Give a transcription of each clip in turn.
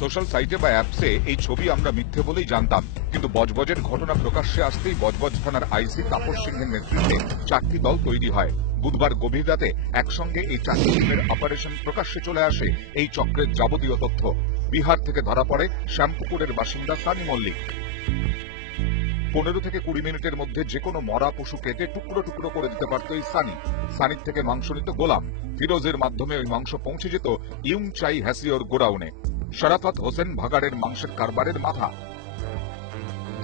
Social সাইটে বা অ্যাপসে এই ছবি আমরা মিথ্যে বলেই জানতাম, কিন্তু বজবজের ঘটনা প্রকাশ্যে আসতেই বজবজ থানার আইসি তাপস সিংহের নেতৃত্বে 4টি দল তৈরি হয়। বুধবার গভীর রাতে একসঙ্গে এই 4টি টিমের অপারেশন প্রকাশ্যে চলে আসে এই চক্রের যাবতীয় তথ্য। বিহার থেকে ধরা পড়ে শ্যামপুকুরের বাসিন্দা সানি মল্লিক। 15 থেকে 20 মিনিটের মধ্যে যে কোনো মরা পশু কেটে টুকরো টুকরো করে দিতে পারত এই সানির থেকে মাংস নিত গোলাম। ফিরোজের মাধ্যমে ওই মাংস পৌঁছে যেত ইউংচাই হ্যাসিওর গোডাউনে। শরাফত হোসেন ভাগাড়ের মাংসের কারবারের মাথা।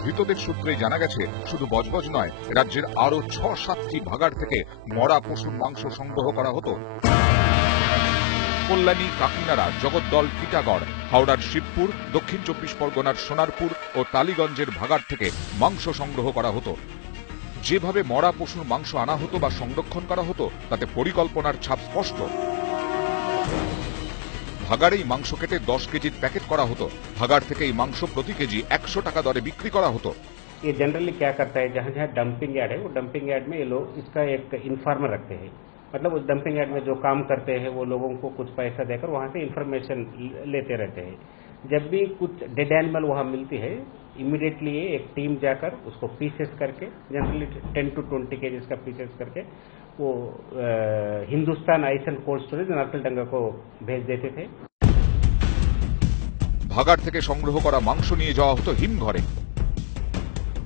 ধৃতদের সূত্রে জানা গেছে, শুধু বজবজ নয়, রাজ্যের আরো 6-7টি ভাগাড় থেকে মরা পশুর মাংস সংগ্রহ করা হতো। কল্যাণী, কাকিনাড়া, জগদ্দল, টিটাগড়, হাওড়ার শিবপুর, দক্ষিণ 24 পরগনার সোনারপুর ও টালিগঞ্জের ভাগাড় থেকে মাংস সংগ্রহ করা হতো। যেভাবে মরা পশুর মাংস আনা হতো বা সংরক্ষণ করা হতো তাতে পরিকল্পনার ছাপ স্পষ্ট। ভাগাড়েই মাংস কেটে 10 কেজির প্যাকেট করা হতো। ভাগাড় থেকে এই মাংস প্রতি কেজি 100 টাকা দরে বিক্রি করা হতো। ये जनरली क्या करता है, जहाँ जहाँ डंपिंग यार्ड है वो डंपिंग यार्ड में ये लोग इसका एक इन्फॉर्मर रखते हैं। मतलब उस डंपिंग यार्ड में जो काम करते हैं वो लोगों को कुछ पैसा देकर वहाँ से इन्फॉर्मेशन लेते रहते हैं। जब भी कुछ डेड एनिमल वहाँ मिलती है, इमीडिएटली एक टीम जाकर उसको पीसेस करके, जनरली 10 to 20 केजीज का पीसेस करके वो हिंदुस्तान आइसन कोल्ड स्टोरेज नरकलडंगा को भेज देते थे। ভাগাড় থেকে সংগ্রহ করা মাংস নিয়ে যাওয়া হতো হিমঘরে।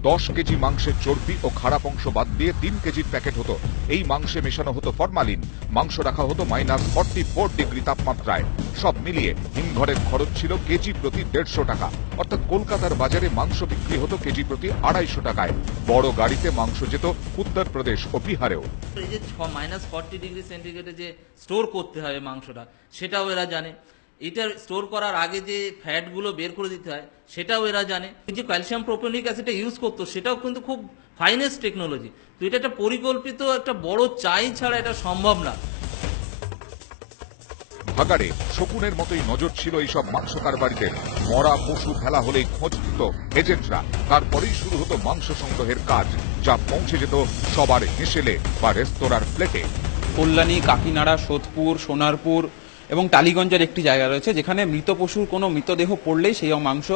10 কেজি মাংসের চর্বি ও খারাপ অংশ বাদ দিয়ে 3 কেজির প্যাকেট হতো। এই মাংসে মেশানো হতো ফরমালিন। মাংস রাখা হতো -44 ডিগ্রি তাপমাত্রায়। সব মিলিয়ে হিমঘরের খরচ ছিল কেজি প্রতি 150 টাকা। অর্থাৎ কলকাতার বাজারে মাংস বিক্রি হতো কেজি প্রতি 250 টাকায়। বড় গাড়িতে মাংস যেত উত্তরপ্রদেশ ও বিহারেও। এই যে -40 ডিগ্রি সেন্টিগ্রেডে যে স্টোর করতে হবে মাংসটা, সেটাও এরা জানে। এটা স্টোর করার আগে যে ফ্যাটগুলো বের করে দিতে হয় সেটাও এরা জানে। যে ক্যালসিয়াম প্রোপিওনিক অ্যাসিডটা ইউজ করতো সেটাও কিন্তু খুব ফাইনেস্ট টেকনোলজি। তো এটা একটা পরিকল্পিত একটা বড় চাই ছাড়া এটা সম্ভব না। ভাগাড়ে শকুনের মতোই নজর ছিল এইসব মাংস কারবারিদের। মরা পশু ফেলা হলেই খোঁজ দিত এজেন্টরা। তারপরেই শুরু হতো মাংস সংগ্রহের কাজ, যা পৌঁছে যেত সবার হেসেলে বা রেস্তোরাঁর প্লেটে। কল্যাণী, কাকিনাড়া, সোদপুর, সোনারপুর এবং টালিগঞ্জের একটি জায়গা রয়েছে যেখানে মৃত পশুর কোনো মৃতদেহ পড়লেই সেই মাংস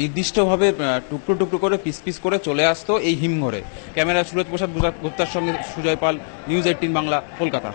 নির্দিষ্টভাবে টুকরো টুকরো করে পিস পিস করে চলে আসতো এই হিমঘরে। ক্যামেরা সুরজ প্রসাদ গুপ্তার সঙ্গে সুজয় পাল, নিউজ 18 বাংলা, কলকাতা।